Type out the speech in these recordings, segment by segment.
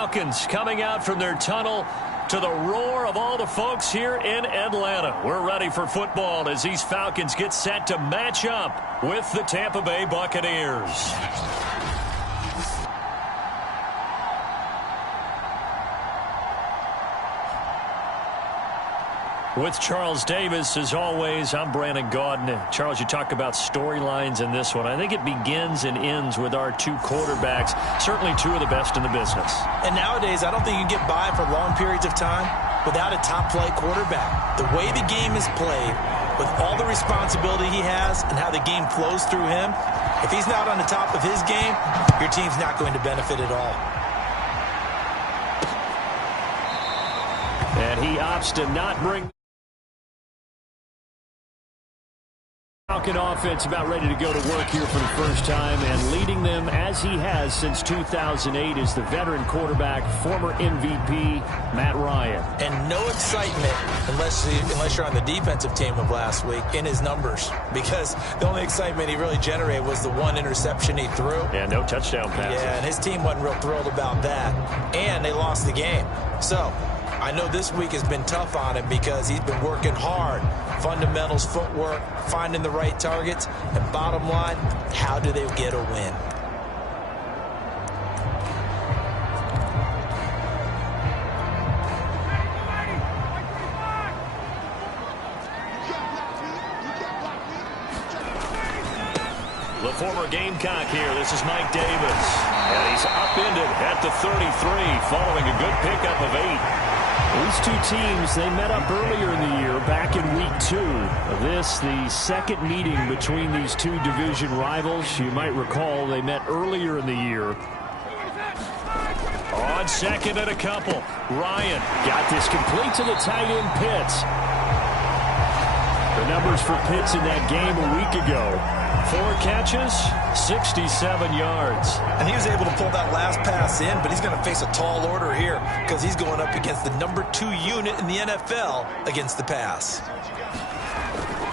Falcons coming out from their tunnel to the roar of all the folks here in Atlanta. We're ready for football as these Falcons get set to match up with the Tampa Bay Buccaneers. With Charles Davis, as always, I'm Brandon Gaudin. Charles, you talk about storylines in this one. I think it begins and ends with our two quarterbacks, certainly two of the best in the business. And nowadays, I don't think you can get by for long periods of time without a top-flight quarterback. The way the game is played, with all the responsibility he has and how the game flows through him, if he's not on the top of his game, your team's not going to benefit at all. And he opts to not bring Falcon offense about ready to go to work here for the first time, and leading them as he has since 2008 is the veteran quarterback, former MVP, Matt Ryan. And no excitement unless you're on the defensive team of last week in his numbers, because the only excitement he really generated was the one interception he threw. Yeah, no touchdown passes. Yeah, and his team wasn't real thrilled about that. And they lost the game. So I know this week has been tough on him because he's been working hard. Fundamentals, footwork, finding the right targets, and bottom line, how do they get a win? The former Gamecock here. This is Mike Davis. And he's upended at the 33 following a good pickup of 8. These two teams, they met up earlier in the year, back in week 2. This, the second meeting between these two division rivals. You might recall they met earlier in the year. On second and a couple, Ryan got this complete to the tight end Pitts. The numbers for Pitts in that game a week ago. 4 catches, 67 yards. And he was able to pull that last pass in, but he's going to face a tall order here because he's going up against the number 2 unit in the NFL against the pass.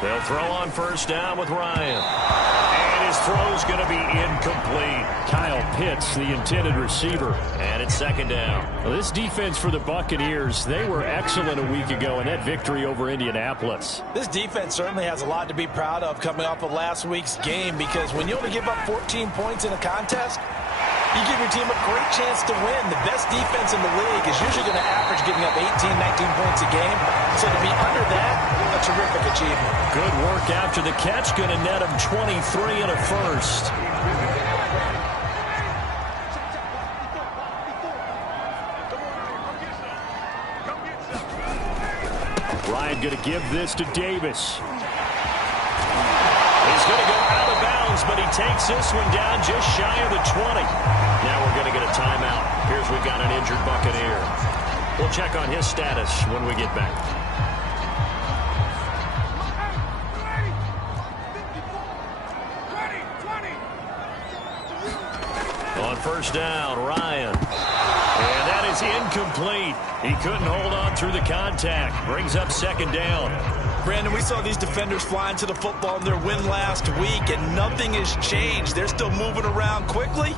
They'll throw on first down with Ryan. And his throw's going to be incomplete. Kyle Pitts, the intended receiver. And it's second down. Well, this defense for the Buccaneers, they were excellent a week ago in that victory over Indianapolis. This defense certainly has a lot to be proud of coming off of last week's game, because when you only give up 14 points in a contest, you give your team a great chance to win. The best defense in the league is usually going to average giving up 18, 19 points a game. So to be under that, a terrific achievement. Good work after the catch. Going to net him 23 and a first. Ryan going to give this to Davis. He's going to go out of bounds, but he takes this one down just shy of the 20. Now we're going to get a timeout. Here's we've got an injured Buccaneer. We'll check on his status when we get back. On first down, Ryan. And that is incomplete. He couldn't hold on through the contact. Brings up second down. Brandon, we saw these defenders flying to the football in their win last week, and nothing has changed. They're still moving around quickly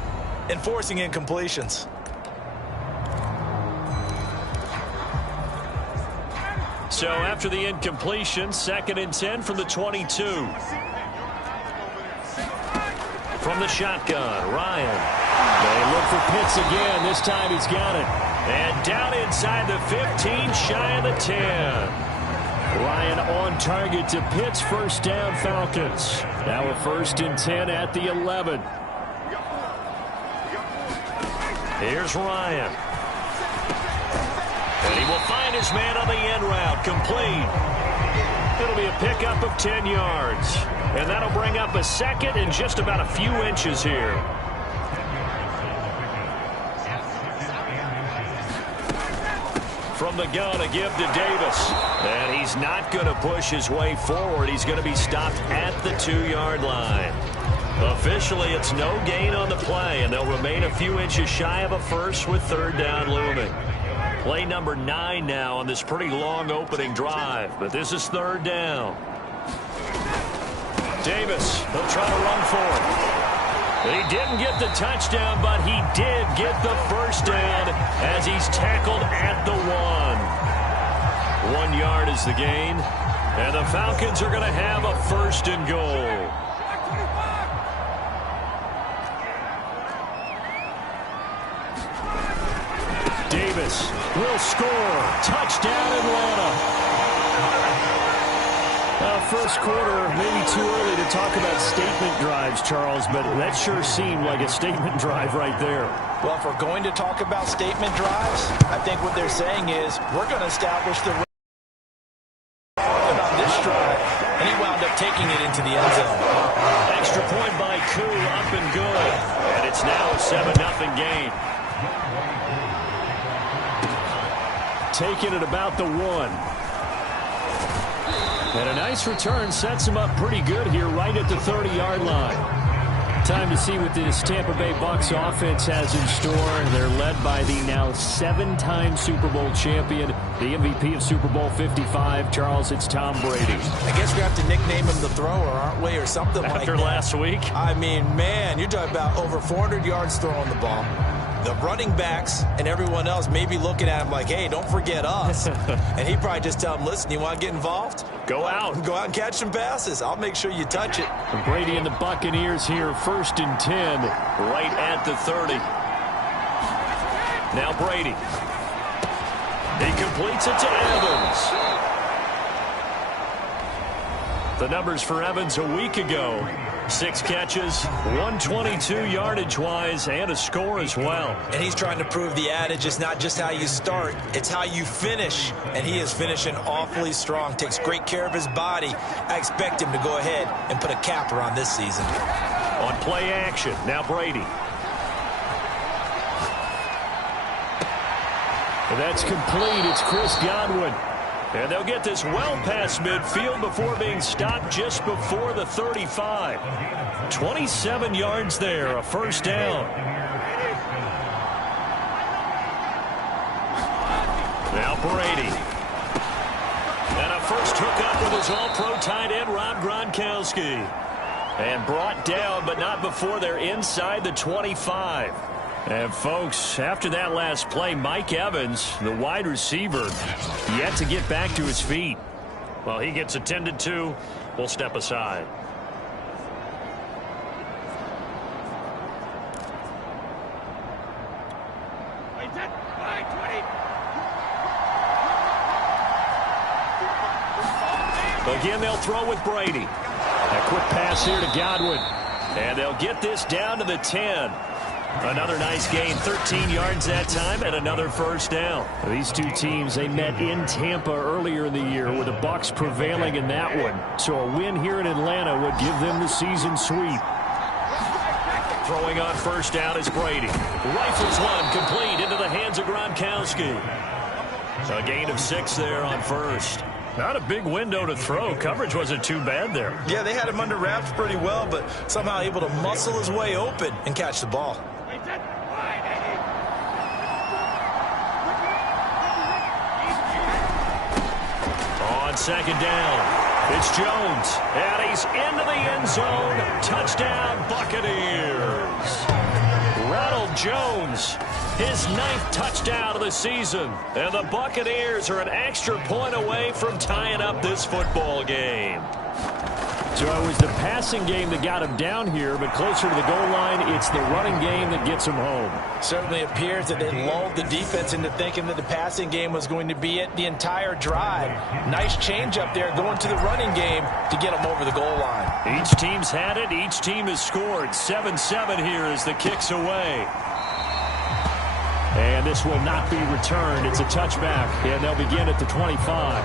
and forcing incompletions. So after the incompletion, 2nd and 10 from the 22. From the shotgun, Ryan. They look for Pitts again. This time he's got it. And down inside the 15, shy of the 10. Ryan on target to Pitts. First down, Falcons. Now a 1st and 10 at the 11. Here's Ryan. And he will find his man on the end route. Complete. It'll be a pickup of 10 yards. And that'll bring up a second and just about a few inches here. From the gun, a give to Davis. And he's not going to push his way forward. He's going to be stopped at the 2-yard line. Officially, it's no gain on the play, and they'll remain a few inches shy of a first with 3rd down looming. Play number 9 now on this pretty long opening drive, but this is 3rd down. Davis, he'll try to run for it. He didn't get the touchdown, but he did get the first down as he's tackled at the 1. 1 yard is the gain, and the Falcons are going to have a first and goal. Davis will score. Touchdown, Atlanta. First quarter, maybe too early to talk about statement drives, Charles, but that sure seemed like a statement drive right there. Well, if we're going to talk about statement drives, I think what they're saying is we're going to establish the on this drive, and he wound up taking it into the end zone. Extra point by Koo, up and good, and it's now a 7-0 game. Taking it about the 1. And a nice return sets him up pretty good here right at the 30-yard line. Time to see what this Tampa Bay Bucs offense has in store. They're led by the now 7-time Super Bowl champion, the MVP of Super Bowl 55. Charles, it's Tom Brady. I guess we have to nickname him the thrower, aren't we, or something like that. After last week? I mean, man, you're talking about over 400 yards throwing the ball. The running backs and everyone else may be looking at him like, hey, don't forget us. And he probably just tell him, listen, you want to get involved? Go out. Go out and catch some passes. I'll make sure you touch it. And Brady and the Buccaneers here, 1st and 10, right at the 30. Now Brady. He completes it to Evans. The numbers for Evans a week ago. 6 catches, 122 yardage-wise, and a score as well. And he's trying to prove the adage, it's not just how you start, it's how you finish. And he is finishing awfully strong, takes great care of his body. I expect him to go ahead and put a capper on this season. On play action, now Brady. And that's complete. It's Chris Godwin. And they'll get this well past midfield before being stopped just before the 35. 27 yards there, a first down. Now Brady. And a first hookup with his all-pro tight end, Rob Gronkowski. And brought down, but not before they're inside the 25. And, folks, after that last play, Mike Evans, the wide receiver, yet to get back to his feet. Well, he gets attended to. We'll step aside. Again, they'll throw with Brady. A quick pass here to Godwin. And they'll get this down to the 10. Another nice gain, 13 yards that time, and another first down. These two teams, they met in Tampa earlier in the year with the Bucs prevailing in that one. So a win here in Atlanta would give them the season sweep. Throwing on first down is Brady. Rifles one, complete into the hands of Gronkowski. A gain of 6 there on first. Not a big window to throw. Coverage wasn't too bad there. Yeah, they had him under wraps pretty well, but somehow able to muscle his way open and catch the ball. On second down, it's Jones, and he's into the end zone. Touchdown, Buccaneers. Ronald Jones, his 9th touchdown of the season, and the Buccaneers are an extra point away from tying up this football game. So it was the passing game that got him down here, but closer to the goal line, it's the running game that gets him home. Certainly appears that they lulled the defense into thinking that the passing game was going to be it the entire drive. Nice change up there going to the running game to get them over the goal line. Each team's had it. Each team has scored. 7-7 here as the kick's away. And this will not be returned. It's a touchback, and they'll begin at the 25.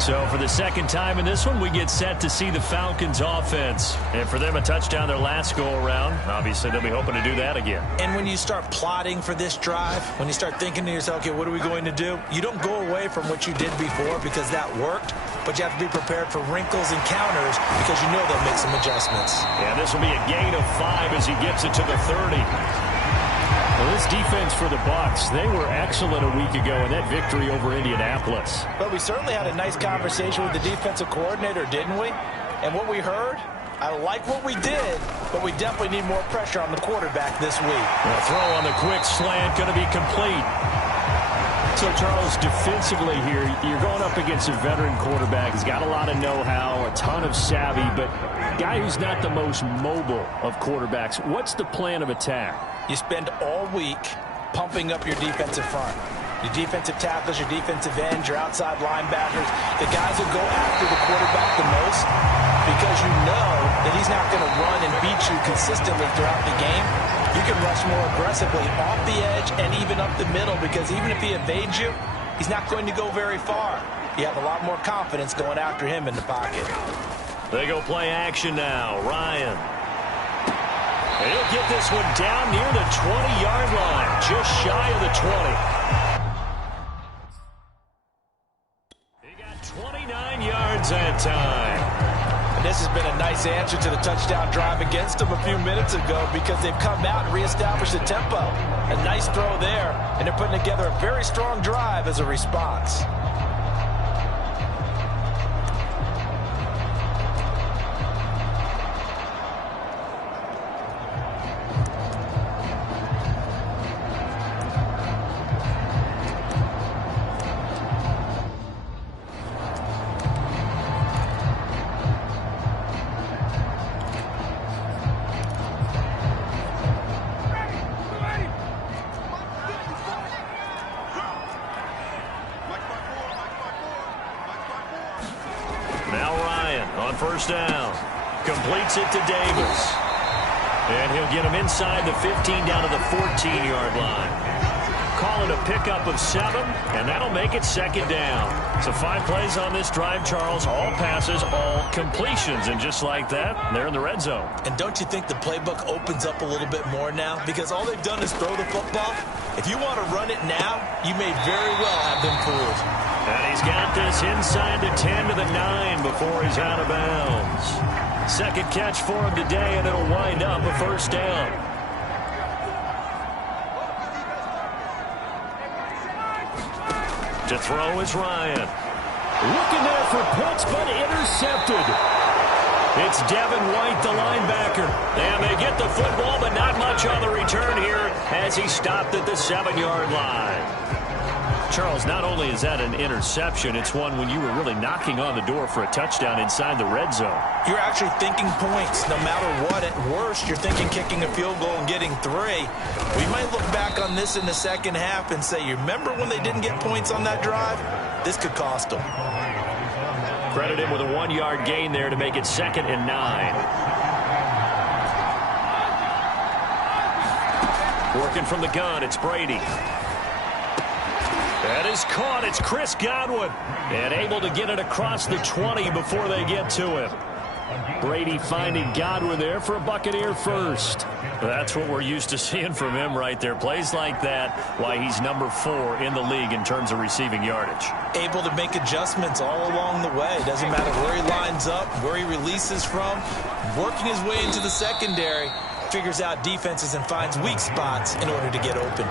So for the second time in this one, we get set to see the Falcons offense. And for them, a touchdown their last go-around. Obviously, they'll be hoping to do that again. And when you start plotting for this drive, when you start thinking to yourself, okay, what are we going to do? You don't go away from what you did before because that worked, but you have to be prepared for wrinkles and counters because you know they'll make some adjustments. Yeah, this will be a gain of 5 as he gets it to the 30. Well, this defense for the Bucs, they were excellent a week ago in that victory over Indianapolis. But we certainly had a nice conversation with the defensive coordinator, didn't we? And what we heard, I like what we did, but we definitely need more pressure on the quarterback this week. The throw on the quick slant going to be complete. So, Charles, defensively here, you're going up against a veteran quarterback. He's got a lot of know-how, a ton of savvy, but guy who's not the most mobile of quarterbacks. What's the plan of attack? You spend all week pumping up your defensive front. Your defensive tackles, your defensive ends, your outside linebackers, the guys who go after the quarterback the most, because you know that he's not going to run and beat you consistently throughout the game. You can rush more aggressively off the edge and even up the middle, because even if he evades you, he's not going to go very far. You have a lot more confidence going after him in the pocket. They go play action now. Ryan. He'll get this one down near the 20-yard line, just shy of the 20. He got 29 yards that time. And this has been a nice answer to the touchdown drive against them a few minutes ago, because they've come out and reestablished the tempo. A nice throw there, and they're putting together a very strong drive as a response. First down. Completes it to Davis. And he'll get him inside the 15 down to the 14-yard line. Call it a pickup of 7, and that'll make it second down. So 5 plays on this drive, Charles. All passes, all completions. And just like that, they're in the red zone. And don't you think the playbook opens up a little bit more now? Because all they've done is throw the football. If you want to run it now, you may very well have them fooled. And he's got this inside the 10 to the 9 before he's out of bounds. Second catch for him today, and it'll wind up a first down. To throw is Ryan. Looking there for points, but intercepted. It's Devin White, the linebacker. And they get the football, but not much on the return here as he stopped at the 7-yard line. Charles, not only is that an interception, it's one when you were really knocking on the door for a touchdown inside the red zone. You're actually thinking points no matter what. At worst, you're thinking kicking a field goal and getting 3. We might look back on this in the second half and say, you remember when they didn't get points on that drive? This could cost them. Credit him with a 1-yard gain there to make it 2nd and 9. Working from the gun, it's Brady. That is caught. It's Chris Godwin. And able to get it across the 20 before they get to him. Brady finding Godwin there for a Buccaneer first. That's what we're used to seeing from him right there. Plays like that, why he's number 4 in the league in terms of receiving yardage. Able to make adjustments all along the way. Doesn't matter where he lines up, where he releases from. Working his way into the secondary. Figures out defenses and finds weak spots in order to get open.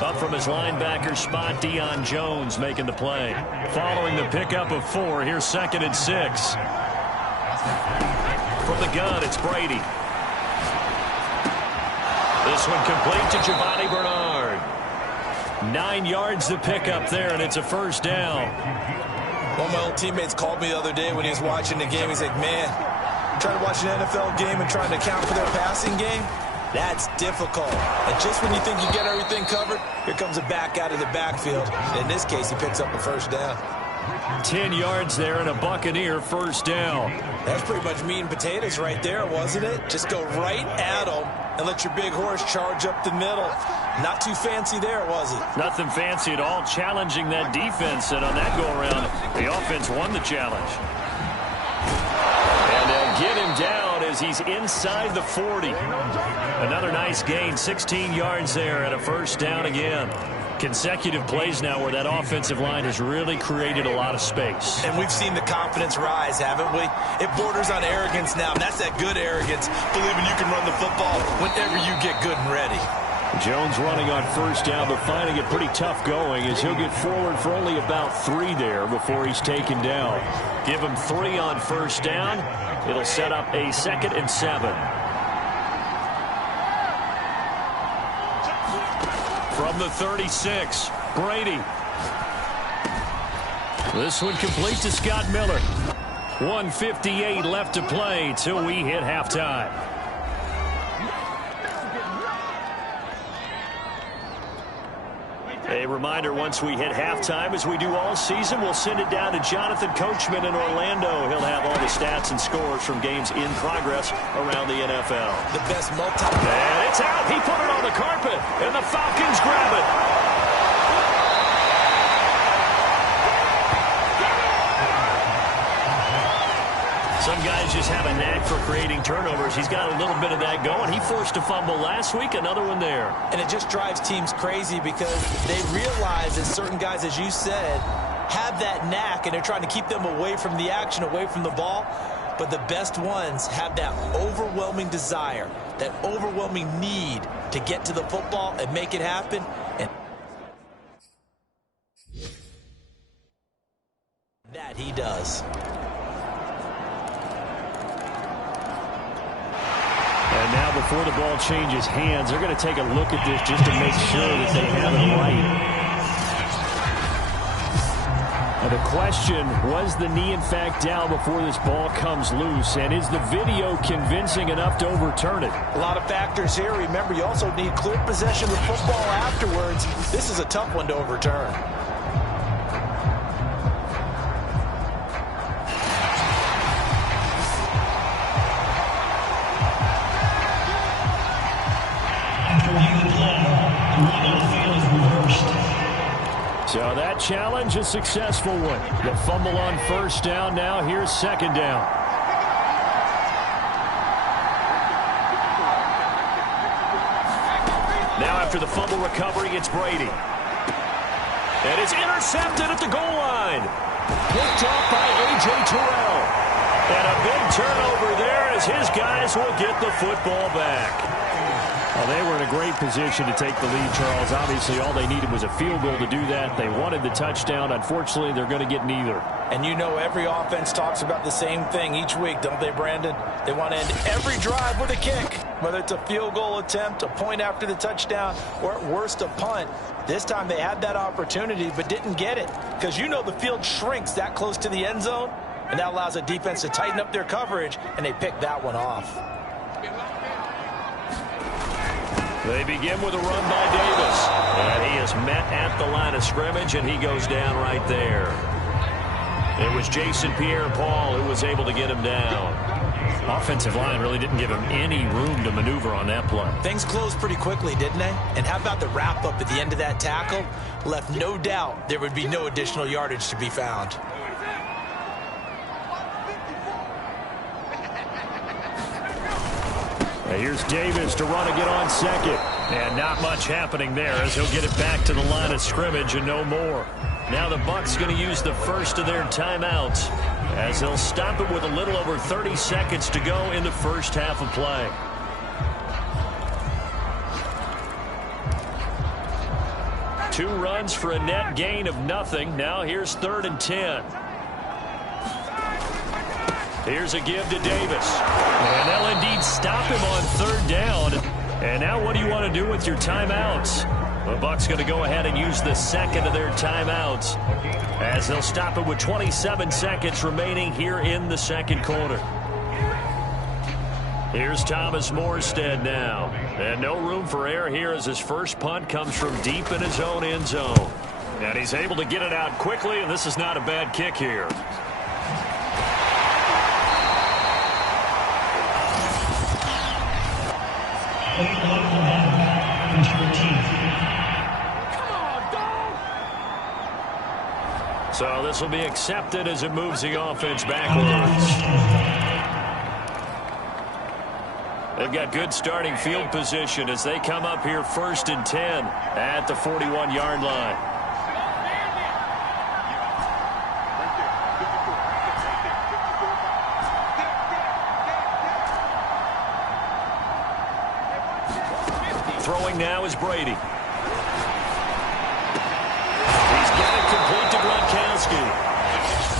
Up from his linebacker spot, Deion Jones making the play. Following the pickup of 4, here's 2nd and 6. From the gun, it's Brady. This one complete to Giovanni Bernard. 9 yards to pick up there, and it's a first down. One of my old teammates called me the other day when he was watching the game. He's like, man, I'm trying to watch an NFL game and trying to account for their passing game. That's difficult. And just when you think you get everything covered, here comes a back out of the backfield. In this case, he picks up a first down. 10 yards there and a Buccaneer first down. That's pretty much meat and potatoes right there, wasn't it? Just go right at them and let your big horse charge up the middle. Not too fancy there, was it? Nothing fancy at all, challenging that defense. And on that go-around, the offense won the challenge. And they'll get him down as he's inside the 40. Another nice gain, 16 yards there and a first down again. Consecutive plays now where that offensive line has really created a lot of space. And we've seen the confidence rise, haven't we? It borders on arrogance now, and that's that good arrogance, believing you can run the football whenever you get good and ready. Jones running on first down, but finding it pretty tough going as he'll get forward for only about 3 there before he's taken down. Give him 3 on first down. It'll set up a 2nd and 7. From the 36, Brady. This one complete to Scott Miller. 1:58 left to play till we hit halftime. A reminder, once we hit halftime, as we do all season, we'll send it down to Jonathan Coachman in Orlando. He'll have all the stats and scores from games in progress around the NFL. The best multi... And it's out. He put it on the carpet, and the Falcons grab it. Some guys just have a knack for creating turnovers. He's got a little bit of that going. He forced a fumble last week, another one there. And it just drives teams crazy because they realize that certain guys, as you said, have that knack, and they're trying to keep them away from the action, away from the ball. But the best ones have that overwhelming desire, that overwhelming need to get to the football and make it happen. And that he does. And now before the ball changes hands, they're going to take a look at this just to make sure that they have it right. And the question, was the knee in fact down before this ball comes loose? And is the video convincing enough to overturn it? A lot of factors here. Remember, you also need clear possession of the football afterwards. This is a tough one to overturn. So that challenge, a successful one. The fumble on first down. Now here's second down. Now after the fumble recovery, it's Brady. And it's intercepted at the goal line. Picked off by A.J. Terrell. And a big turnover there as his guys will get the football back. Well, they were in a great position to take the lead, Charles. Obviously, all they needed was a field goal to do that. They wanted the touchdown. Unfortunately, they're going to get neither. And you know every offense talks about the same thing each week, don't they, Brandon? They want to end every drive with a kick, whether it's a field goal attempt, a point after the touchdown, or at worst, a punt. This time they had that opportunity but didn't get it because you know the field shrinks that close to the end zone, and that allows a defense to tighten up their coverage, and they picked that one off. They begin with a run by Davis. And he is met at the line of scrimmage, and he goes down right there. It was Jason Pierre-Paul who was able to get him down. Offensive line really didn't give him any room to maneuver on that play. Things closed pretty quickly, didn't they? And how about the wrap-up at the end of that tackle? Left no doubt there would be no additional yardage to be found. Here's Davis to run again on second. And not much happening there as he'll get it back to the line of scrimmage and no more. Now the Bucs going to use the first of their timeouts as they'll stop it with a little over 30 seconds to go in the first half of play. Two runs for a net gain of nothing. Now here's 3rd and 10. Here's a give to Davis. And they'll indeed stop him on 3rd down. And now what do you want to do with your timeouts? The Bucs going to go ahead and use the second of their timeouts as they'll stop it with 27 seconds remaining here in the second quarter. Here's Thomas Morstead now. And no room for error here as his first punt comes from deep in his own end zone. And he's able to get it out quickly, and this is not a bad kick here. So this will be accepted as it moves the offense backwards. They've got good starting field position as they come up here 1st and 10 at the 41-yard line. Throwing now is Brady. He's got it complete to Gronkowski.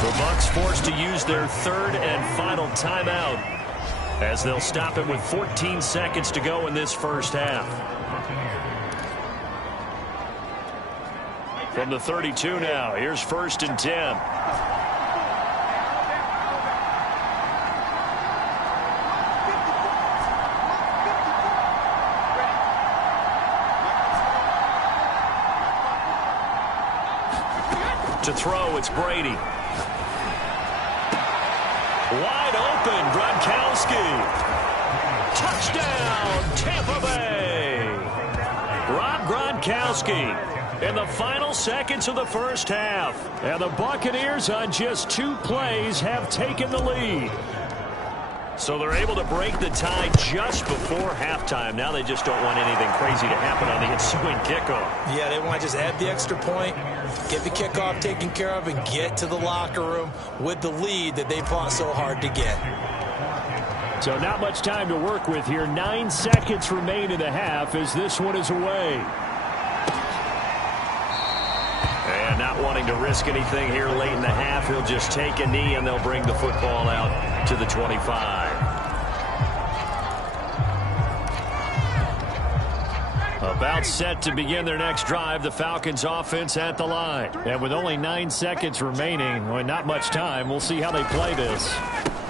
The Bucs forced to use their third and final timeout as they'll stop him with 14 seconds to go in this first half. From the 32 now, here's 1st and 10. To throw, it's Brady. Wide open, Gronkowski. Touchdown, Tampa Bay. Rob Gronkowski in the final seconds of the first half. And the Buccaneers on just 2 plays have taken the lead. So they're able to break the tie just before halftime. Now they just don't want anything crazy to happen on the ensuing kickoff. Yeah, they want to just add the extra point, get the kickoff taken care of, and get to the locker room with the lead that they fought so hard to get. So not much time to work with here. 9 seconds remain in the half as this one is away. And not wanting to risk anything here late in the half, he'll just take a knee and they'll bring the football out to the 25. About set to begin their next drive, the Falcons offense at the line. And with only 9 seconds remaining, well, not much time, we'll see how they play this.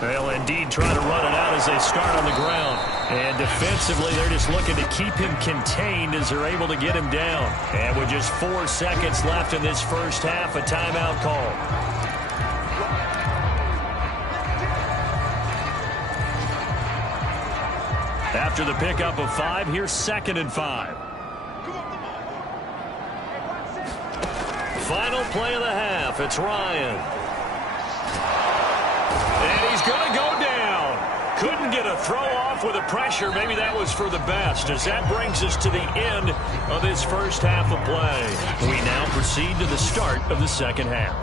They'll indeed try to run it out as they start on the ground. And defensively, they're just looking to keep him contained as they're able to get him down. And with just 4 seconds left in this first half, a timeout call. After the pickup of 5, here's 2nd and 5. Final play of the half. It's Ryan. And he's going to go down. Couldn't get a throw off with the pressure. Maybe that was for the best, as that brings us to the end of this first half of play. We now proceed to the start of the second half.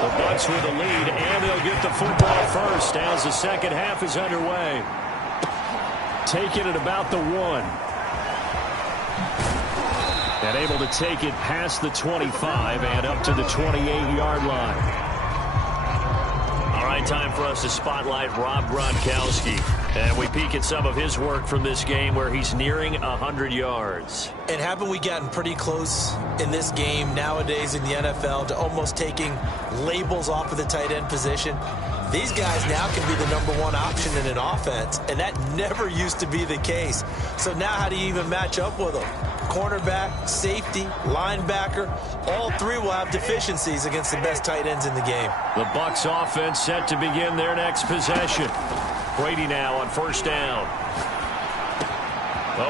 The Bucs with the lead, and they'll get the football first as the second half is underway. Taking it about the 1. And able to take it past the 25 and up to the 28-yard line. All right, time for us to spotlight Rob Gronkowski. And we peek at some of his work from this game where he's nearing 100 yards. And haven't we gotten pretty close in this game nowadays in the NFL to almost taking labels off of the tight end position? These guys now can be the #1 option in an offense, and that never used to be the case. So now how do you even match up with them? Cornerback, safety, linebacker, all 3 will have deficiencies against the best tight ends in the game. The Bucs offense set to begin their next possession. Brady now on 1st down.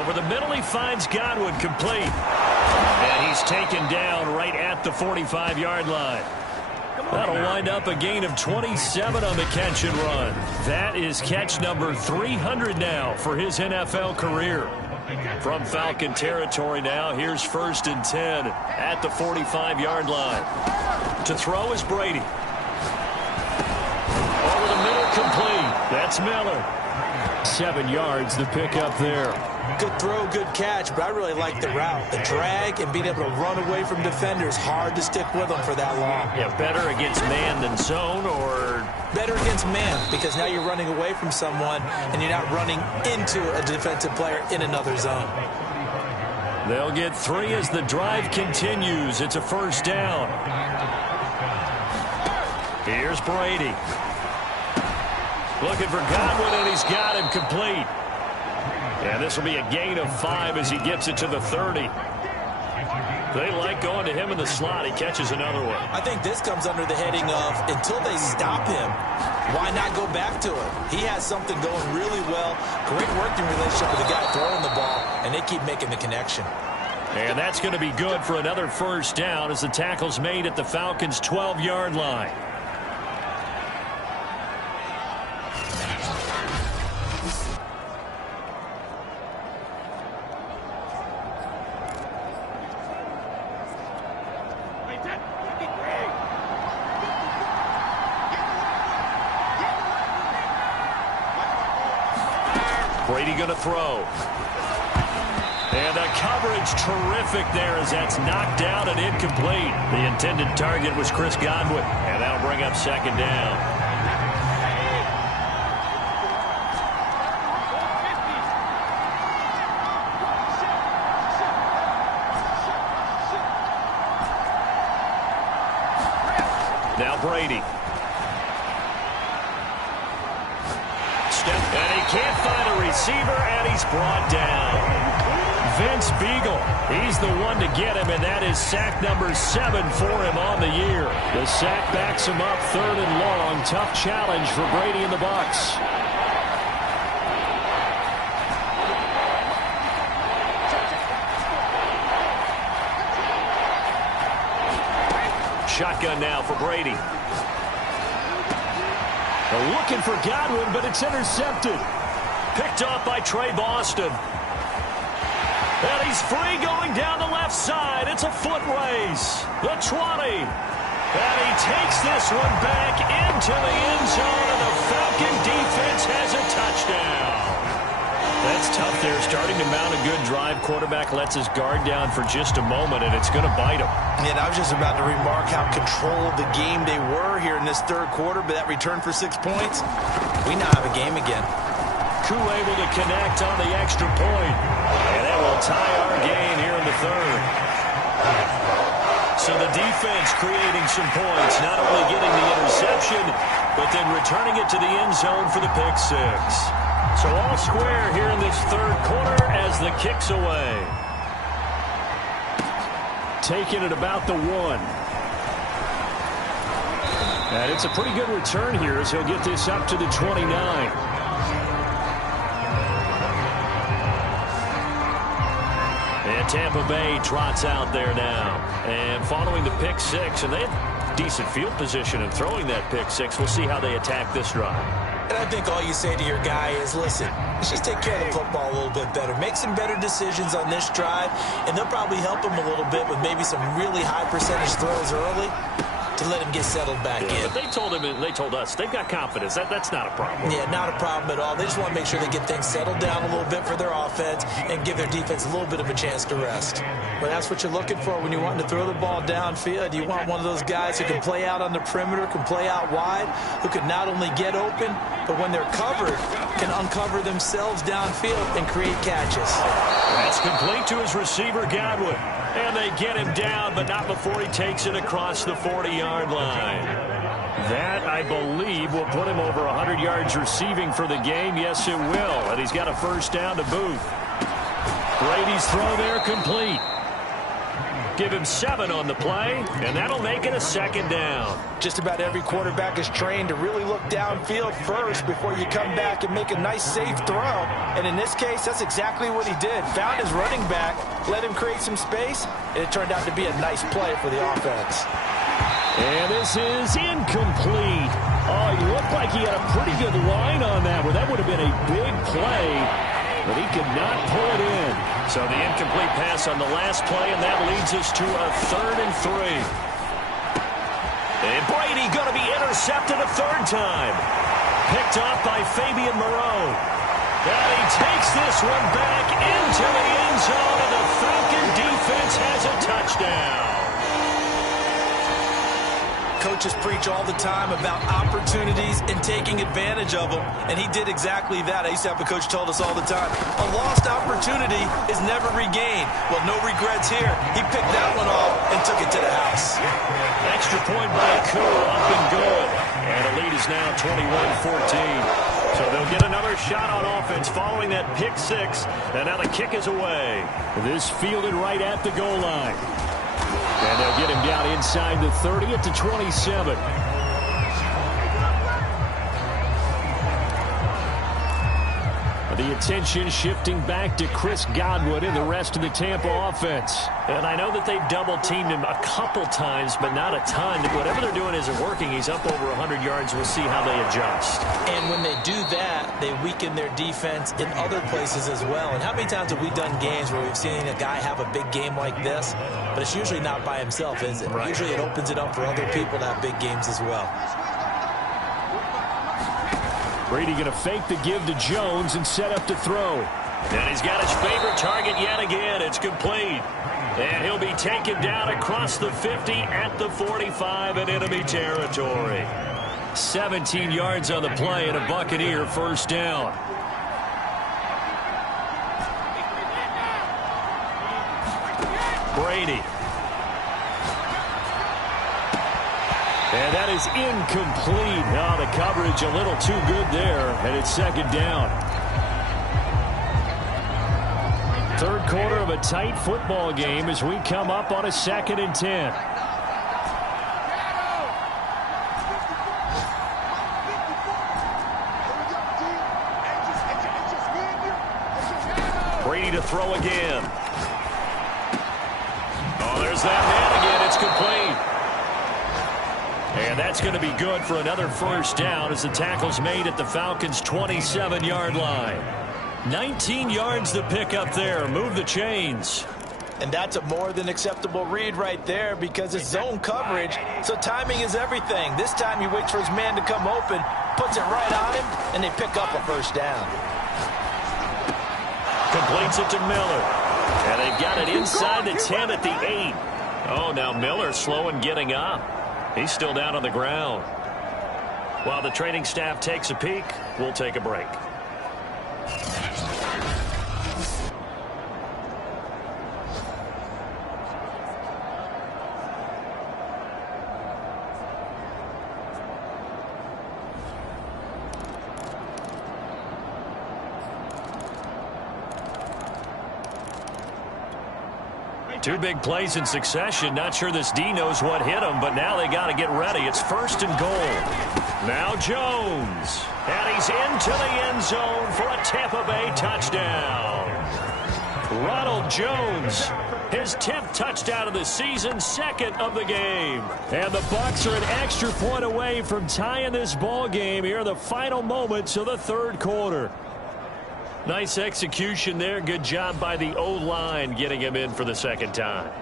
Over the middle, he finds Godwin complete. And he's taken down right at the 45-yard line. That'll wind up a gain of 27 on the catch and run. That is catch number 300 now for his NFL career. From Falcon territory now, here's 1st and 10 at the 45-yard line. To throw is Brady. Over the middle, complete. That's Miller. 7 yards, the pickup there. Good throw, good catch, but I really like the route. The drag and being able to run away from defenders, hard to stick with them for that long. Yeah, better against man than zone, or? Better against man, because now you're running away from someone and you're not running into a defensive player in another zone. They'll get 3 as the drive continues. It's a 1st down. Here's Brady. Looking for Godwin, and he's got him complete. And this will be a gain of 5 as he gets it to the 30. They like going to him in the slot. He catches another one. I think this comes under the heading of, until they stop him, why not go back to him? He has something going really well. Great working relationship with the guy throwing the ball, and they keep making the connection. And that's going to be good for another 1st down as the tackle's made at the Falcons' 12-yard line. Brady going to throw. And the coverage terrific there as that's knocked down and incomplete. The intended target was Chris Godwin, and that'll bring up second down. Now Brady. And he can't find a receiver, and he's brought down. Vince Beagle, he's the one to get him, and that is sack number 7 for him on the year. The sack backs him up 3rd and long. Tough challenge for Brady and the Bucs. Shotgun now for Brady. They're looking for Godwin, but it's intercepted. Picked off by Trey Boston. And he's free going down the left side. It's a foot race. The 20. And he takes this one back into the end zone, and the Falcon defense has a touchdown. That's tough there, starting to mount a good drive. Quarterback lets his guard down for just a moment, and it's going to bite him. And I was just about to remark how controlled the game they were here in this third quarter, but that return for 6 points, we now have a game again. Koo able to connect on the extra point, and that will tie our game here in the third. So the defense creating some points, not only getting the interception, but then returning it to the end zone for the pick six. So all square here in this third quarter as the kick's away. Taking it about the 1. And it's a pretty good return here as he'll get this up to the 29. And Tampa Bay trots out there now. And following the pick six, and they have decent field position in throwing that pick six. We'll see how they attack this drive. And I think all you say to your guy is, listen, let's just take care of the football a little bit better. Make some better decisions on this drive, and they'll probably help him a little bit with maybe some really high percentage throws early to let him get settled back in. But they told him, and they told us, they've got confidence. That's not a problem. Yeah, not a problem at all. They just want to make sure they get things settled down a little bit for their offense and give their defense a little bit of a chance to rest. But that's what you're looking for when you're wanting to throw the ball downfield. You want one of those guys who can play out on the perimeter, can play out wide, who can not only get open, but when they're covered, can uncover themselves downfield and create catches. That's complete to his receiver, Godwin. And they get him down, but not before he takes it across the 40-yard line. That, I believe, will put him over 100 yards receiving for the game. Yes, it will. And he's got a first down to boot. Brady's throw there complete. Give him 7 on the play, and that'll make it a second down. Just about every quarterback is trained to really look downfield first before you come back and make a nice, safe throw. And in this case, that's exactly what he did. Found his running back, let him create some space, and it turned out to be a nice play for the offense. And this is incomplete. Oh, he looked like he had a pretty good line on that one. That would have been a big play, but he could not pull it in. So the incomplete pass on the last play, and that leads us to a 3rd and 3. And Brady going to be intercepted a 3rd time. Picked off by Fabian Moreau. And he takes this one back into the end zone, and the Falcon defense has a touchdown. Coaches preach all the time about opportunities and taking advantage of them, and he did exactly that. I used to have a coach told us all the time, a lost opportunity is never regained. Well, no regrets here. He picked that one off and took it to the house. Extra point by Koo, up and good. And the lead is now 21-14. So they'll get another shot on offense following that pick six, and now the kick is away. This fielded right at the goal line. And they'll get him down inside the 30 at the 27. The attention shifting back to Chris Godwin and the rest of the Tampa offense. And I know that they've double-teamed him a couple times, but not a ton. Whatever they're doing isn't working. He's up over 100 yards. We'll see how they adjust. And when they do that, they weaken their defense in other places as well. And how many times have we done games where we've seen a guy have a big game like this, but it's usually not by himself, is it? Right. Usually it opens it up for other people to have big games as well. Brady going to fake the give to Jones and set up to throw. And he's got his favorite target yet again. It's complete. And he'll be taken down across the 50 at the 45 in enemy territory. 17 yards on the play and a Buccaneer first down. Brady. And that is incomplete. Oh, the coverage a little too good there, and it's second down. Third quarter of a tight football game as we come up on a 2nd and 10. Brady to throw again. Oh, there's that man again. It's complete. And that's going to be good for another first down as the tackle's made at the Falcons' 27-yard line. 19 yards to pick up there. Move the chains. And that's a more than acceptable read right there because it's zone coverage, so timing is everything. This time he waits for his man to come open, puts it right on him, and they pick up a first down. Completes it to Miller. And they've got it inside the 10 at the 8. Oh, now Miller slow in getting up. He's still down on the ground. While the training staff takes a peek, we'll take a break. Two big plays in succession. Not sure this D knows what hit him, but now they got to get ready. It's 1st and goal. Now Jones. And he's into the end zone for a Tampa Bay touchdown. Ronald Jones, his 10th touchdown of the season, 2nd of the game. And the Bucs are an extra point away from tying this ball game here in the final moments of the 3rd quarter. Nice execution there. Good job by the O-line getting him in for the 2nd time.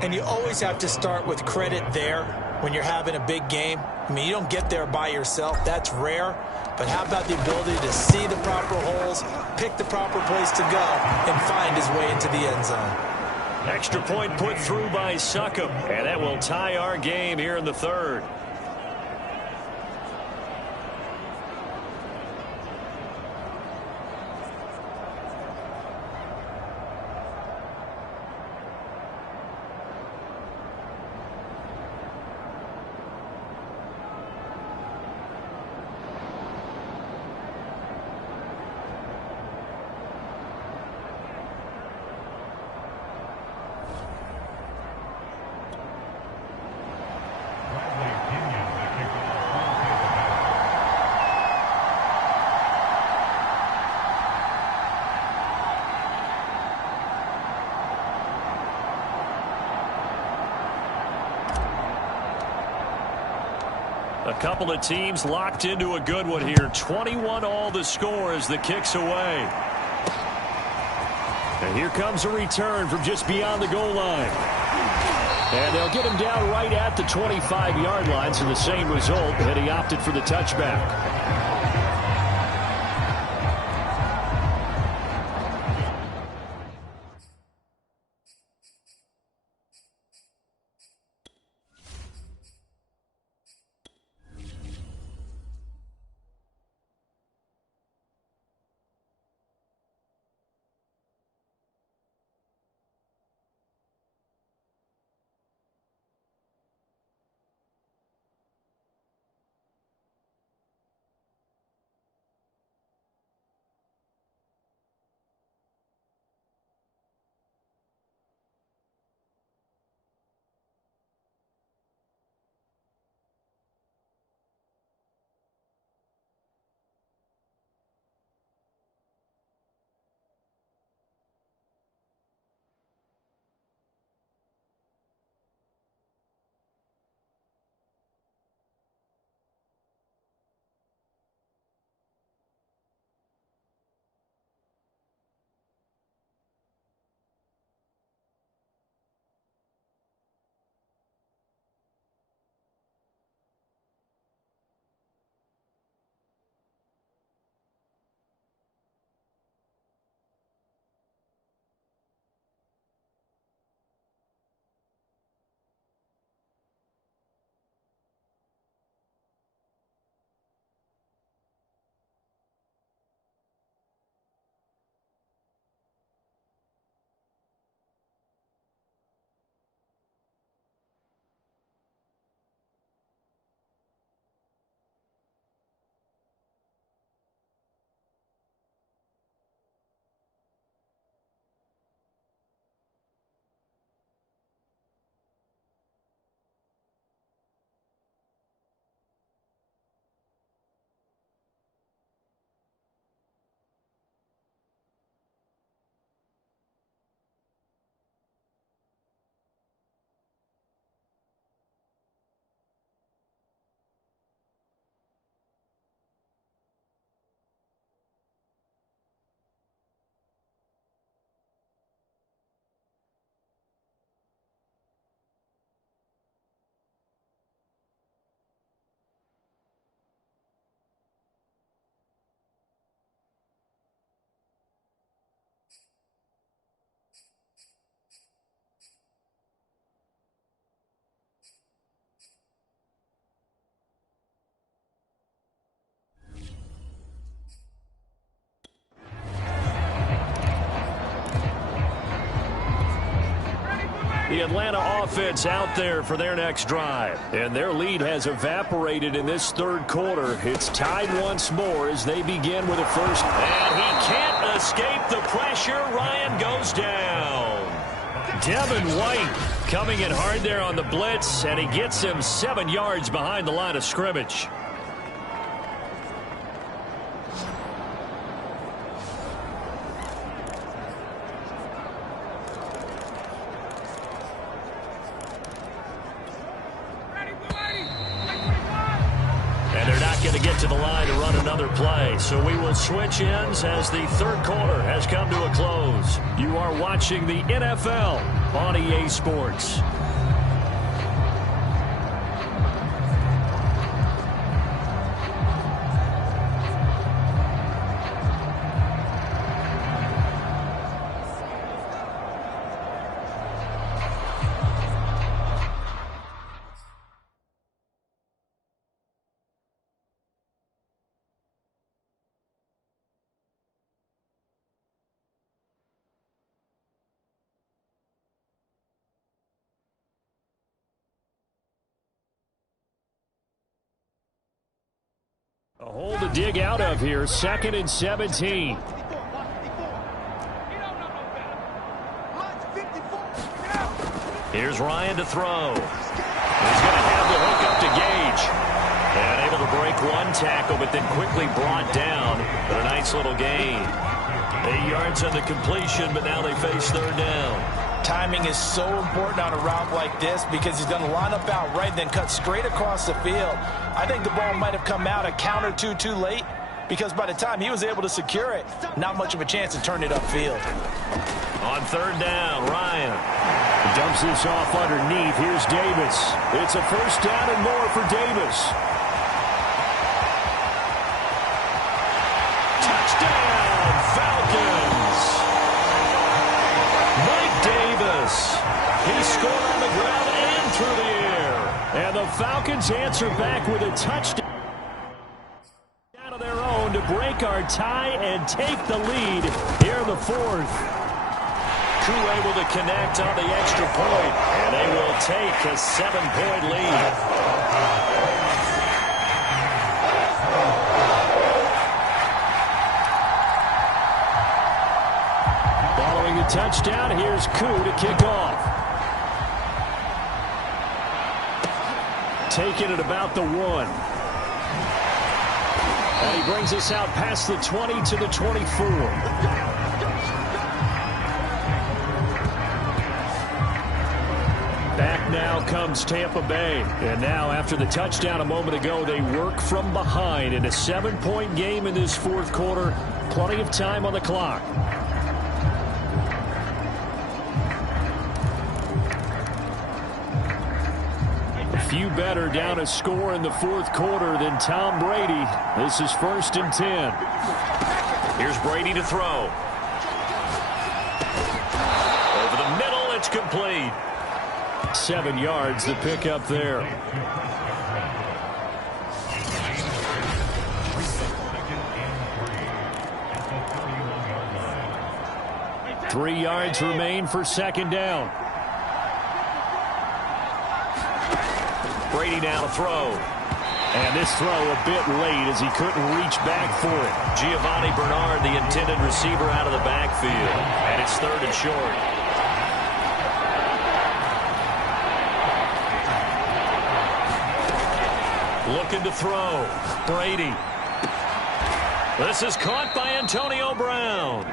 And you always have to start with credit there when you're having a big game. I mean, you don't get there by yourself. That's rare. But how about the ability to see the proper holes, pick the proper place to go, and find his way into the end zone? Extra point put through by Succop. And that will tie our game here in the 3rd. A couple of teams locked into a good one here. 21 all the score as the kick's away. And here comes a return from just beyond the goal line. And they'll get him down right at the 25-yard line, so the same result, and he opted for the touchback. The Atlanta offense out there for their next drive. And their lead has evaporated in this third quarter. It's tied once more as they begin with a first. And he can't escape the pressure. Ryan goes down. Devin White coming in hard there on the blitz, and he gets him 7 yards behind the line of scrimmage. To get to the line to run another play. So we will switch ends as the third quarter has come to a close. You are watching the NFL on EA Sports. A hole to dig out of here. 2nd and 17. Here's Ryan to throw. He's going to have the hook up to Gage. And able to break one tackle, but then quickly brought down. But a nice little gain. 8 yards on the completion, but now they face third down. Timing is so important on a route like this because he's going to line up out right, then cut straight across the field. I think the ball might have come out a count or two too late because by the time he was able to secure it, not much of a chance to turn it upfield. On third down, Ryan dumps this off underneath. Here's Davis. It's a first down and more for Davis. Touchdown, Falcons! Mike Davis. He scored on the ground and through the air. And the Falcons answer back with a touchdown of their own to break our tie and take the lead here in the fourth. Koo able to connect on the extra point, and they will take a 7-point lead. Following the touchdown, here's Koo to kick off. Taking it about the 1. And he brings us out past the 20 to the 24. Back now comes Tampa Bay. And now after the touchdown a moment ago, they work from behind in a 7-point game in this fourth quarter. Plenty of time on the clock. A few better down a score in the fourth quarter than Tom Brady. This is 1st and 10. Here's Brady to throw. Over the middle, it's complete. 7 yards the pick up there. Three yards remain for second down. Brady now to throw. And this throw a bit late as he couldn't reach back for it. Giovanni Bernard, the intended receiver, out of the backfield. And it's 3rd and short. Looking to throw. Brady. This is caught by Antonio Brown.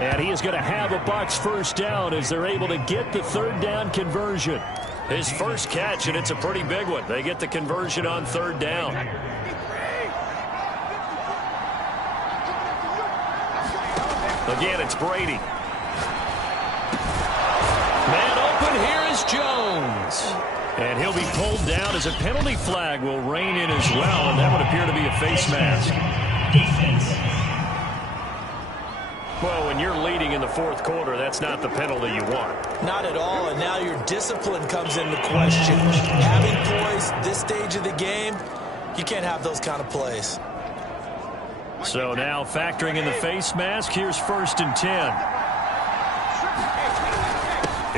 And he is going to have a Bucs first down as they're able to get the third down conversion. His first catch, and it's a pretty big one. They get the conversion on third down. Again, it's Brady. Man open, here is Jones. And he'll be pulled down as a penalty flag will rein in as well. And that would appear to be a face mask. Well, when you're leading in the fourth quarter, that's not the penalty you want. Not at all, and now your discipline comes into question. Having poise this stage of the game, you can't have those kind of plays. So now factoring in the face mask, here's 1st and 10.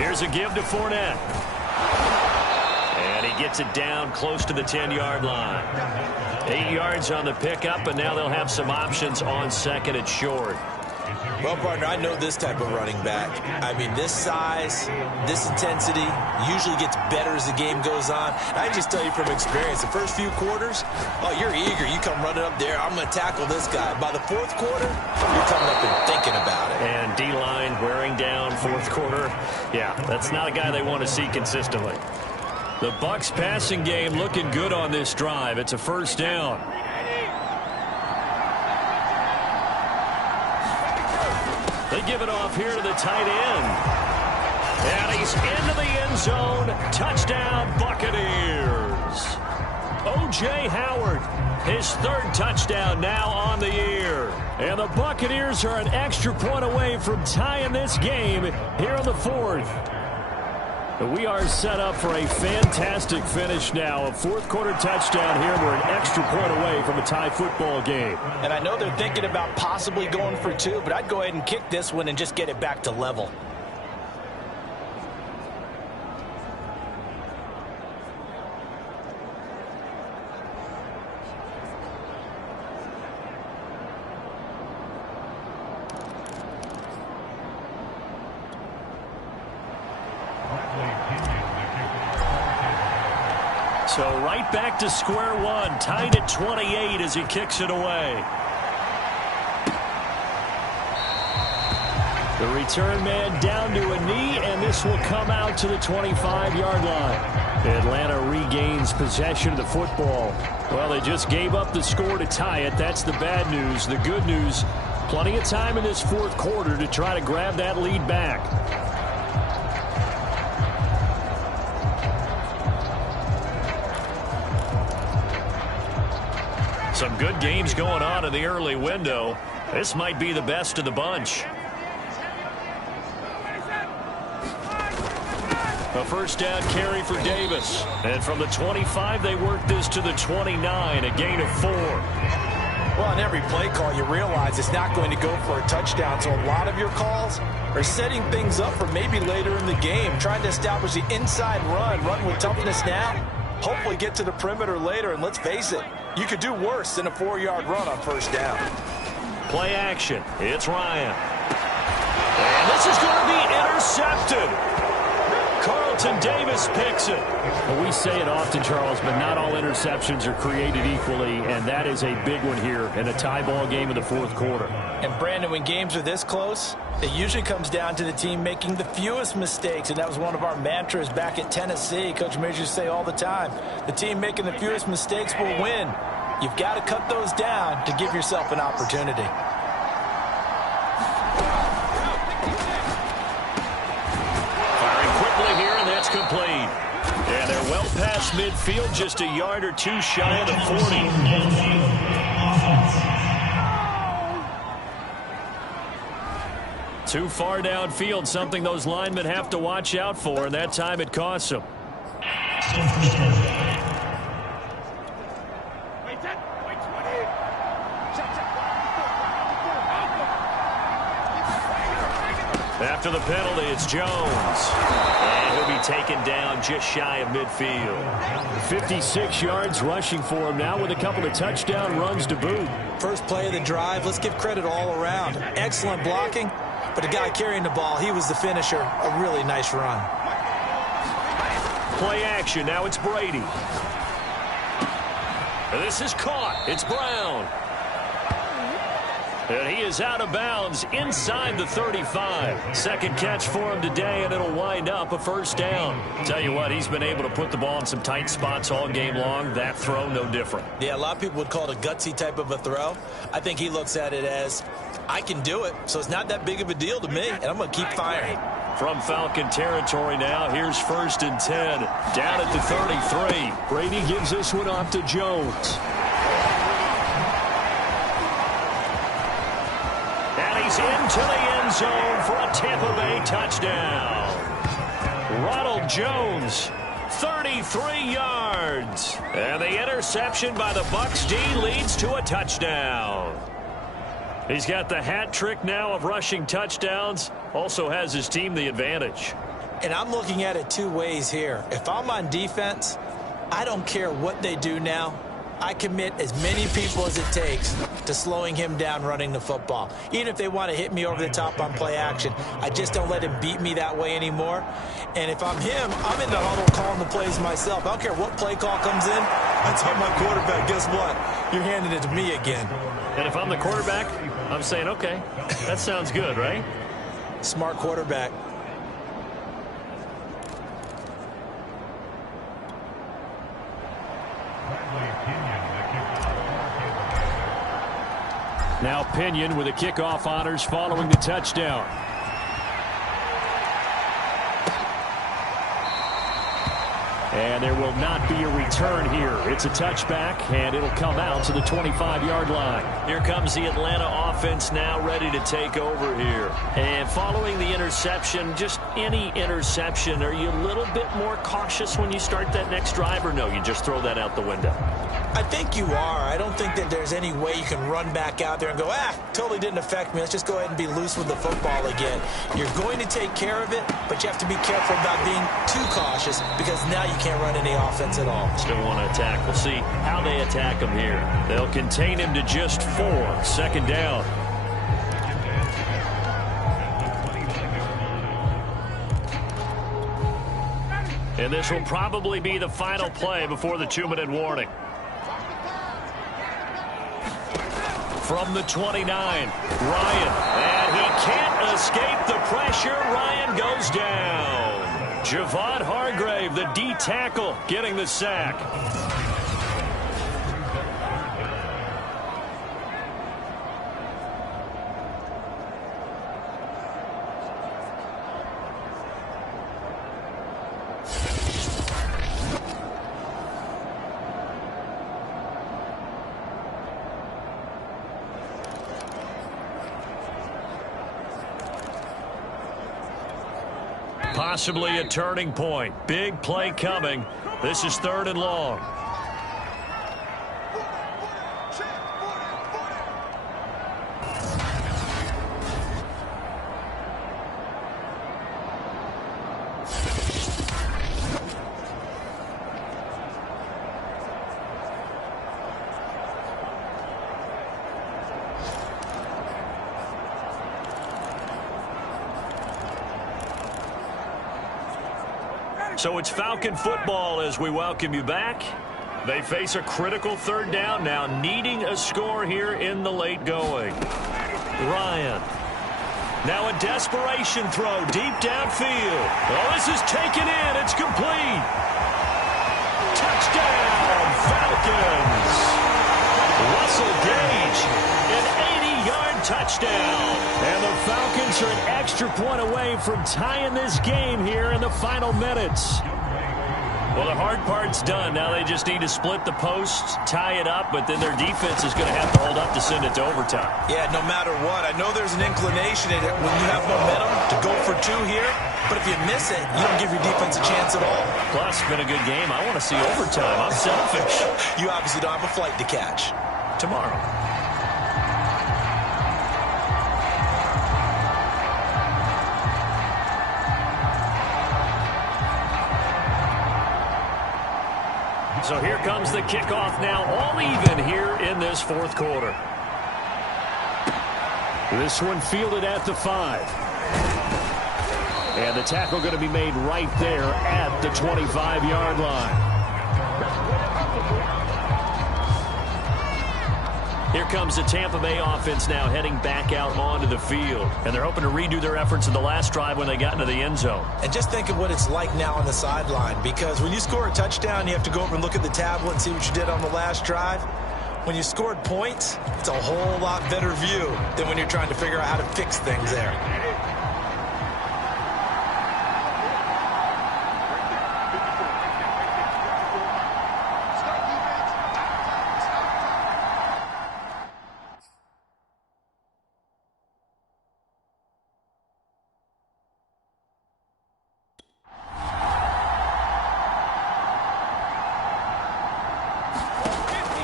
Here's a give to Fournette. And he gets it down close to the 10-yard line. 8 yards on the pickup, and now they'll have some options on second and short. Well, partner, I know this type of running back. I mean, this size, this intensity usually gets better as the game goes on. I can just tell you from experience, the first few quarters, oh, you're eager. You come running up there, I'm going to tackle this guy. By the fourth quarter, you're coming up and thinking about it. And D-line wearing down fourth quarter. Yeah, that's not a guy they want to see consistently. The Bucs passing game looking good on this drive. It's a first down. They give it off here to the tight end. And he's into the end zone. Touchdown, Buccaneers. O.J. Howard, his third touchdown now on the year. And the Buccaneers are an extra point away from tying this game here in the fourth. We are set up for a fantastic finish now. A fourth-quarter touchdown here. We're an extra point away from a tie football game. And I know they're thinking about possibly going for two, but I'd go ahead and kick this one and just get it back to level. So right back to square one, tied at 28 as he kicks it away. The return man down to a knee, and this will come out to the 25-yard line. Atlanta regains possession of the football. Well, they just gave up the score to tie it. That's the bad news. The good news, plenty of time in this fourth quarter to try to grab that lead back. Some good games going on in the early window. This might be the best of the bunch. A first down carry for Davis. And from the 25, they work this to the 29, a gain of 4. Well, on every play call, you realize it's not going to go for a touchdown. So a lot of your calls are setting things up for maybe later in the game, trying to establish the inside run with toughness now. Hopefully get to the perimeter later, and let's face it, you could do worse than a 4-yard run on first down. Play action. It's Ryan. And this is going to be intercepted. Carlton Davis picks it. Well, we say it often, Charles, but not all interceptions are created equally, and that is a big one here in a tie ball game in the fourth quarter. And, Brandon, when games are this close, it usually comes down to the team making the fewest mistakes, and that was one of our mantras back at Tennessee. Coach Mears used to say all the time, the team making the fewest mistakes will win. You've got to cut those down to give yourself an opportunity. Firing quickly here, and that's complete. And they're well past midfield, just a yard or two shy of the 40. Too far downfield, something those linemen have to watch out for, and that time it costs them. After the penalty, it's Jones. And he'll be taken down just shy of midfield. 56 yards rushing for him now with a couple of touchdown runs to boot. First play of the drive, let's give credit all around. Excellent blocking, but the guy carrying the ball, he was the finisher. A really nice run. Play action, now it's Brady. This is caught. It's Brown. And he is out of bounds inside the 35. Second catch for him today, and it'll wind up a first down. Tell you what, he's been able to put the ball in some tight spots all game long. That throw, no different. Yeah, a lot of people would call it a gutsy type of a throw. I think he looks at it as, I can do it, so it's not that big of a deal to me, and I'm going to keep firing. From Falcon territory now, here's 1st and 10. Down at the 33. Brady gives this one off to Jones. He's into the end zone for a Tampa Bay touchdown. Ronald Jones, 33 yards. And the interception by the Bucs D leads to a touchdown. He's got the hat trick now of rushing touchdowns. Also has his team the advantage. And I'm looking at it two ways here. If I'm on defense, I don't care what they do now. I commit as many people as it takes to slowing him down running the football. Even if they want to hit me over the top on play action, I just don't let him beat me that way anymore. And if I'm him, I'm in the huddle calling the plays myself. I don't care what play call comes in. I tell my quarterback, guess what? You're handing it to me again. And if I'm the quarterback, I'm saying, okay, that sounds good, right? Smart quarterback. Now Pinion with the kickoff honors following the touchdown. And there will not be a return here. It's a touchback, and it'll come out to the 25-yard line. Here comes the Atlanta offense now ready to take over here. And following the interception, just any interception, are you a little bit more cautious when you start that next drive, or no, you just throw that out the window? I think you are. I don't think that there's any way you can run back out there and go, totally didn't affect me. Let's just go ahead and be loose with the football again. You're going to take care of it, but you have to be careful about being too cautious because now you can't run any offense at all. Still want to attack. We'll see how they attack him here. They'll contain him to just 4. Second down. And this will probably be the final play before the 2-minute warning. From the 29, Ryan. And he can't escape the pressure. Ryan goes down. Javon Hargrave, the D tackle, getting the sack. Possibly a turning point. Big play coming. This is 3rd and long. So it's Falcon football as we welcome you back. They face a critical 3rd down now, needing a score here in the late going. Ryan. Now a desperation throw deep downfield. Oh, this is taken in. It's complete. Touchdown, Falcons. Russell Gage, an 80-yard touchdown. And the Falcons are an extra point away from tying this game here in the final minutes. Well, the hard part's done. Now they just need to split the posts, tie it up, but then their defense is going to have to hold up to send it to overtime. Yeah, no matter what. I know there's an inclination in it when you have momentum to go for 2 here, but if you miss it, you don't give your defense a chance at all. Plus, it's been a good game. I want to see overtime. I'm selfish. You obviously don't have a flight to catch. Tomorrow. So here comes the kickoff now, all even here in this 4th quarter. This one fielded at the 5. And the tackle going to be made right there at the 25-yard line. Here comes the Tampa Bay offense now heading back out onto the field. And they're hoping to redo their efforts in the last drive when they got into the end zone. And just think of what it's like now on the sideline, because when you score a touchdown, you have to go over and look at the tablet and see what you did on the last drive. When you scored points, it's a whole lot better view than when you're trying to figure out how to fix things there.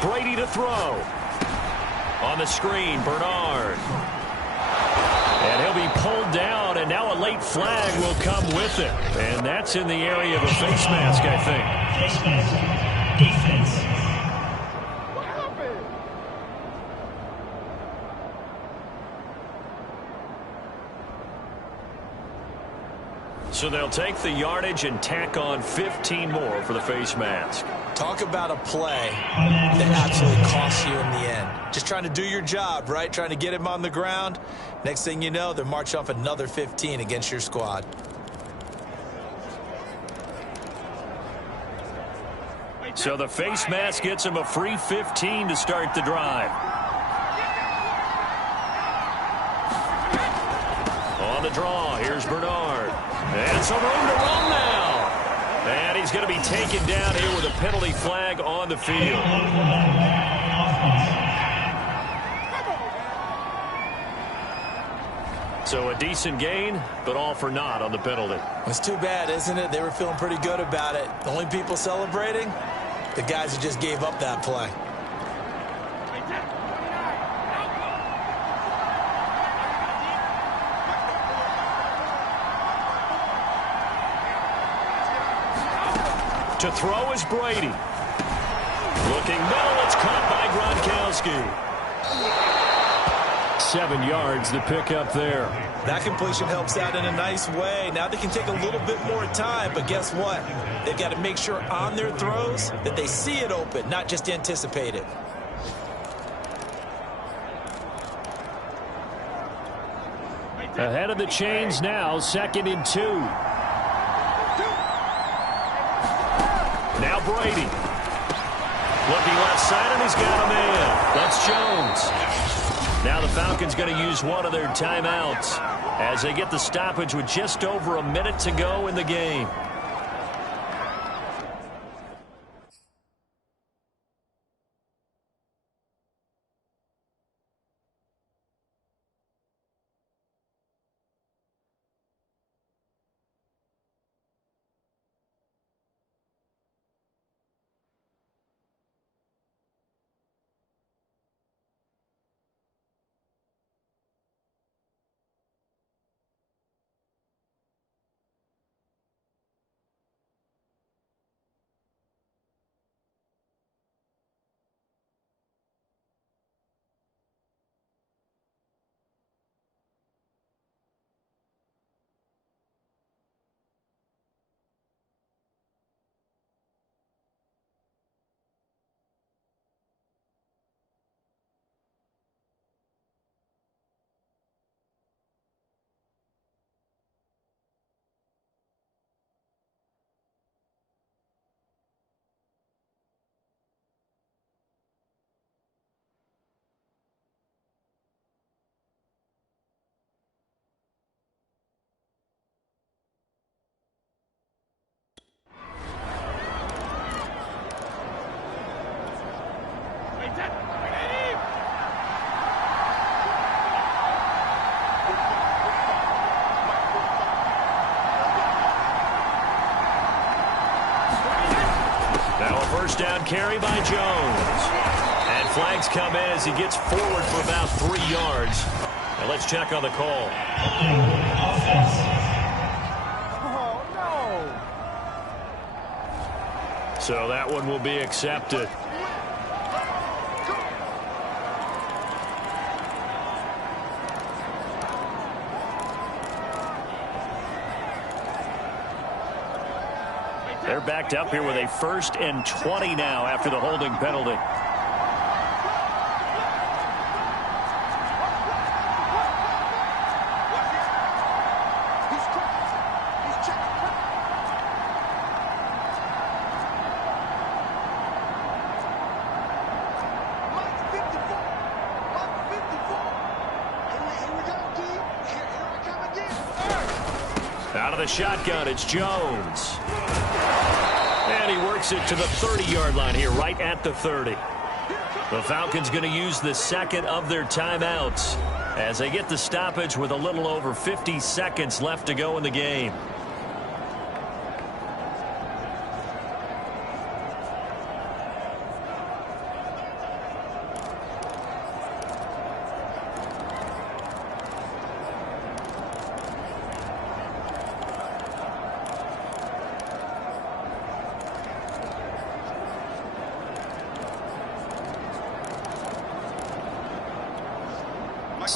Brady to throw. On the screen, Bernard. And he'll be pulled down down, and now a late flag will come with it. And that's in the area of a face mask, I think. Face mask. Defense. So they'll take the yardage and tack on 15 more for the face mask. Talk about a play that absolutely costs you in the end. Just trying to do your job, right? Trying to get him on the ground. Next thing you know, they're marching off another 15 against your squad. So the face mask gets him a free 15 to start the drive. On the draw, here's Bernard. And some room to run now. And he's going to be taken down here with a penalty flag on the field. So a decent gain, but all for naught on the penalty. It's too bad, isn't it? They were feeling pretty good about it. The only people celebrating, the guys who just gave up that play. To throw is Brady. Looking middle, it's caught by Gronkowski. 7 yards to pick up there. That completion helps out in a nice way. Now they can take a little bit more time, but guess what? They've got to make sure on their throws that they see it open, not just anticipate it. Ahead of the chains now, 2nd and 2. Now Brady. Looking left side, and he's got a man. That's Jones. Now the Falcons going to use one of their timeouts as they get the stoppage with just over a minute to go in the game. First down carry by Jones. And flags come in as he gets forward for about 3 yards. Now let's check on the call. So that one will be accepted. They're backed up here with a 1st and 20 now after the holding penalty. Out of the shotgun, it's Jones. And he works it to the 30-yard line here, right at the 30. The Falcons going to use the second of their timeouts as they get the stoppage with a little over 50 seconds left to go in the game.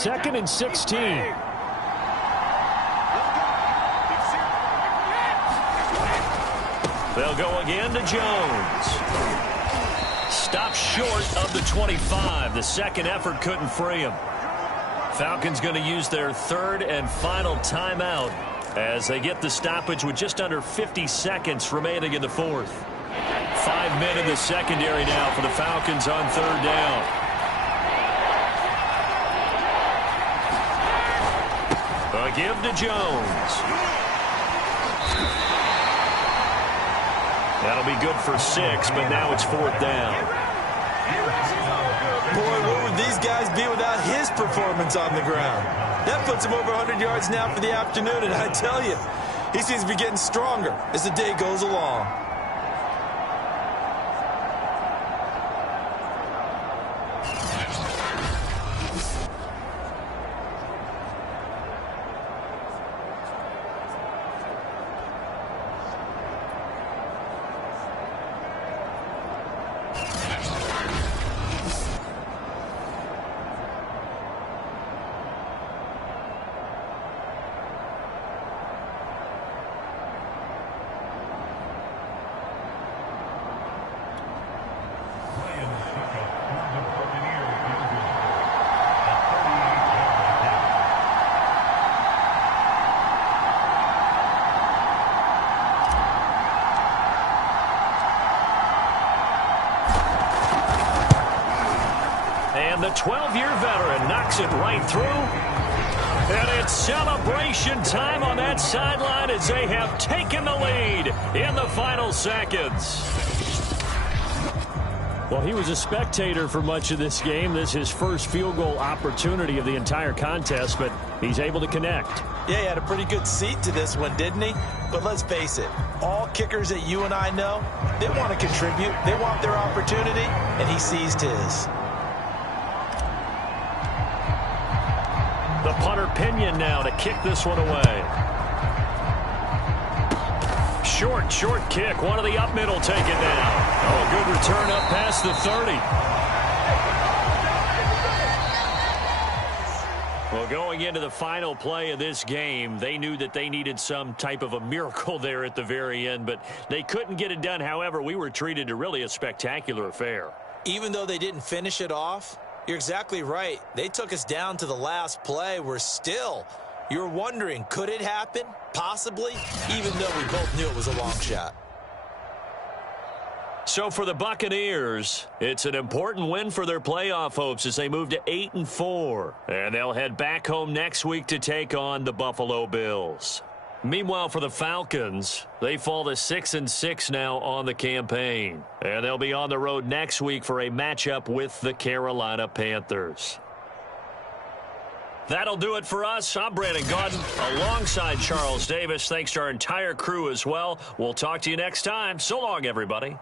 2nd and 16. They'll go again to Jones. Stopped short of the 25. The second effort couldn't free him. Falcons going to use their third and final timeout as they get the stoppage with just under 50 seconds remaining in the fourth. 5 men in the secondary now for the Falcons on third down. A give to Jones. That'll be good for 6, but now it's 4th down. Boy, where would these guys be without his performance on the ground? That puts him over 100 yards now for the afternoon, and I tell you, he seems to be getting stronger as the day goes along. And the 12-year veteran knocks it right through. And it's celebration time on that sideline as they have taken the lead in the final seconds. Well, he was a spectator for much of this game. This is his first field goal opportunity of the entire contest, but he's able to connect. Yeah, he had a pretty good seat to this one, didn't he? But let's face it, all kickers that you and I know, they want to contribute. They want their opportunity, and he seized his. The punter Pinion now to kick this one away. Short kick. One of the up middle taken down. Oh, good return up past the 30. Well, going into the final play of this game, they knew that they needed some type of a miracle there at the very end, but they couldn't get it done. However, we were treated to really a spectacular affair. Even though they didn't finish it off, you're exactly right. They took us down to the last play. You're wondering, could it happen? Possibly, even though we both knew it was a long shot. So for the Buccaneers, it's an important win for their playoff hopes as they move to 8-4. And they'll head back home next week to take on the Buffalo Bills. Meanwhile, for the Falcons, they fall to 6-6 now on the campaign. And they'll be on the road next week for a matchup with the Carolina Panthers. That'll do it for us. I'm Brandon Gaudin alongside Charles Davis. Thanks to our entire crew as well. We'll talk to you next time. So long, everybody.